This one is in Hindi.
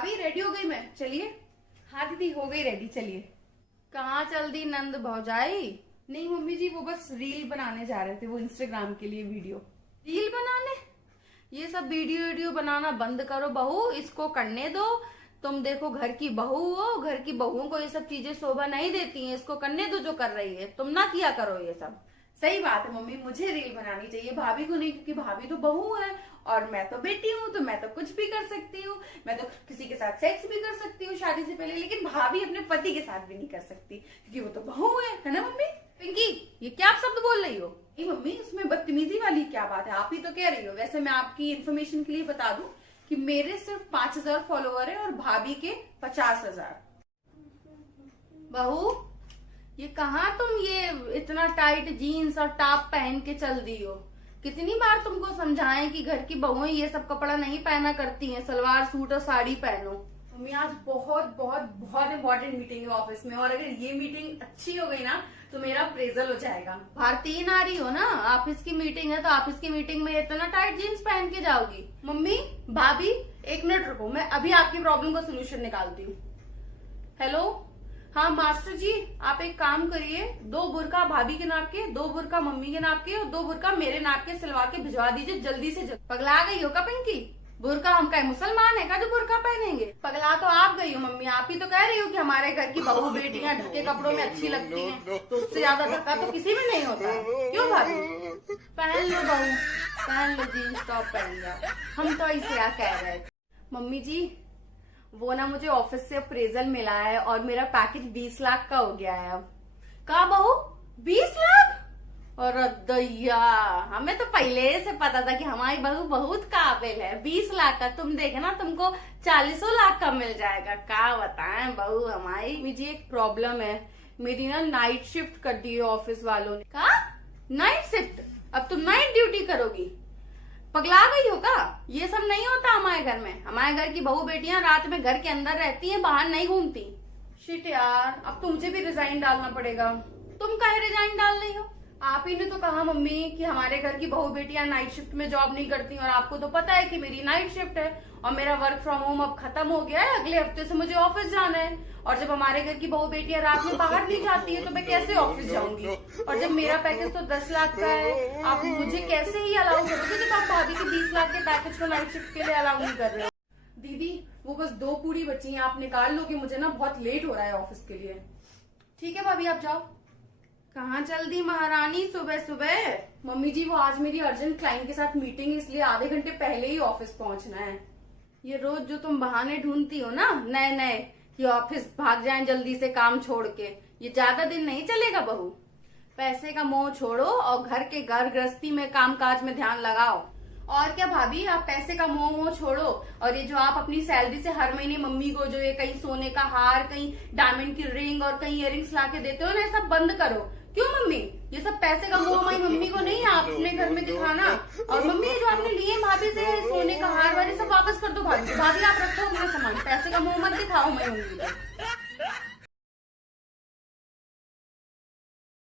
भाभी रेडी हो गई मैं, चलिए। हाँ दीदी हो गई रेडी, चलिए। कहाँ चल दी नंद भौजाई? नहीं मम्मी जी, वो बस रील बनाने जा रहे थे, वो इंस्टाग्राम के लिए वीडियो। रील बनाने? ये सब वीडियो बनाना बंद करो बहू, इसको करने दो। तुम देखो घर की बहू हो, घर की बहुओं को ये सब चीजें शोभा नहीं देती हैं, इसको करने दो जो कर रही है, तुम ना किया करो ये सब। सही बात है मम्मी, मुझे रील बनानी चाहिए, भाभी को नहीं, क्योंकि भाभी तो बहू है और मैं तो बेटी हूँ, तो मैं तो कुछ भी कर सकती हूँ। मैं तो किसी के साथ सेक्स भी कर सकती हूँ शादी से पहले, लेकिन भाभी अपने पति के साथ भी नहीं कर सकती, क्योंकि वो तो बहू है ना मम्मी? पिंकी, ये क्या आप शब्द बोल रही हो? नहीं मम्मी, उसमें बदतमीजी वाली क्या बात है, आप ही तो कह रही हो। वैसे मैं आपकी इन्फॉर्मेशन के लिए बता दूं कि मेरे सिर्फ 5000 फॉलोवर है और भाभी के 50,000। बहू, ये कहाँ तुम ये इतना टाइट जीन्स और टॉप पहन के चल दी हो? कितनी बार तुमको समझाएं कि घर की बहुएं ये सब कपड़ा नहीं पहना करती हैं, सलवार सूट और साड़ी पहनो। मम्मी आज बहुत बहुत बहुत इंपॉर्टेंट मीटिंग है ऑफिस में, और अगर ये मीटिंग अच्छी हो गई ना तो मेरा अप्रेजल हो जाएगा। भारतीय नारी हो ना, ऑफिस की मीटिंग है तो ऑफिस की मीटिंग में इतना टाइट जीन्स पहन के जाओगी? मम्मी भाभी एक मिनट रुको, मैं अभी आपकी प्रॉब्लम का सोल्यूशन निकालती हूँ। हेलो, हाँ मास्टर जी, आप एक काम करिए, 2 बुरका भाभी के नाप के, 2 बुरका मम्मी के नाप के और 2 बुरका मेरे नाप के सिलवा के भिजवा दीजिए जल्दी से जल्दी। पगला गई हो का पिंकी? बुरका हम क्या मुसलमान है का जो बुरका पहनेंगे? पगला तो आप गई हो मम्मी, आप ही तो कह रही हो कि हमारे घर की बहू बेटियां ढके कपड़ों में अच्छी लगती हैं, तो उससे ज्यादा धक्का तो किसी में नहीं होता। क्यों भाभी? पहन लो बहू, पहन लो, जीन्स टॉप पहन लो। हम तो ऐसे क्या कह रहे थे। मम्मी जी वो ना मुझे ऑफिस से अप्रेजल मिला है और मेरा पैकेज 20 लाख का हो गया है। अब का बहू 20 लाख? और दैया, हमें तो पहले से पता था कि हमारी बहू बहुत काबिल है। 20 लाख का तुम देखे ना, तुमको 40 लाख का मिल जाएगा। क्या बताएं बहू हमारी। मुझे एक प्रॉब्लम है, मेरी ना नाइट शिफ्ट कर दी है ऑफिस वालों ने। कहा नाइट शिफ्ट? अब तुम नाइट ड्यूटी करोगी? पगला गई हो का? ये सब नहीं होता हमारे घर में। हमारे घर की बहू बेटियां रात में घर के अंदर रहती हैं, बाहर नहीं घूमती। शिट यार, अब तो मुझे भी रिजाइन डालना पड़ेगा। तुम काहे रिजाइन डाल रही हो? आप ही ने तो कहा मम्मी कि हमारे घर की बहू बेटियां नाइट शिफ्ट में जॉब नहीं करती, और आपको तो पता है कि मेरी नाइट शिफ्ट है और मेरा वर्क फ्रॉम होम अब खत्म हो गया है। अगले हफ्ते से मुझे ऑफिस जाना है, और जब हमारे घर की बहू बेटियां रात में बाहर नहीं जाती है तो मैं कैसे ऑफिस जाऊंगी? और जब मेरा पैकेज तो 10 लाख का है, आप मुझे कैसे ही अलाउ करोगे जब आप भाभी के 20 लाख के पैकेज को नाइट शिफ्ट के लिए अलाउ नहीं कर रहे हो? दीदी वो बस 2 पूरी बची हैं, आप निकाल लो कि मुझे ना बहुत लेट हो रहा है ऑफिस के लिए। ठीक है भाभी, आप जाओ। कहाँ चल दी महारानी सुबह सुबह? मम्मी जी वो आज मेरी अर्जेंट क्लाइंट के साथ मीटिंग है, इसलिए आधे घंटे पहले ही ऑफिस पहुंचना है। ये रोज जो तुम बहाने ढूंढती हो ना नए नए कि ऑफिस भाग जाएं जल्दी से काम छोड़ के, ये ज्यादा दिन नहीं चलेगा बहू। पैसे का मोह छोड़ो और घर के घर गृहस्थी में कामकाज में ध्यान लगाओ। और क्या भाभी, आप पैसे का मोह छोड़ो, और ये जो आप अपनी सैलरी से हर महीने मम्मी को जो ये कहीं सोने का हार, कहीं डायमंड की रिंग और कहीं इयरिंग्स ला के देते हो ना, ये सब बंद करो। क्यों मम्मी? ये सब पैसे का मोह हमारी मम्मी को नहीं, आप अपने घर में दिखाना। और मम्मी जो आपने लिए भाभी से सोने का हार वाले सब वापस कर दो भाभी। भाभी आप रखो अपना सामान, पैसे का मोह मत दिखाओ मैं मम्मी को।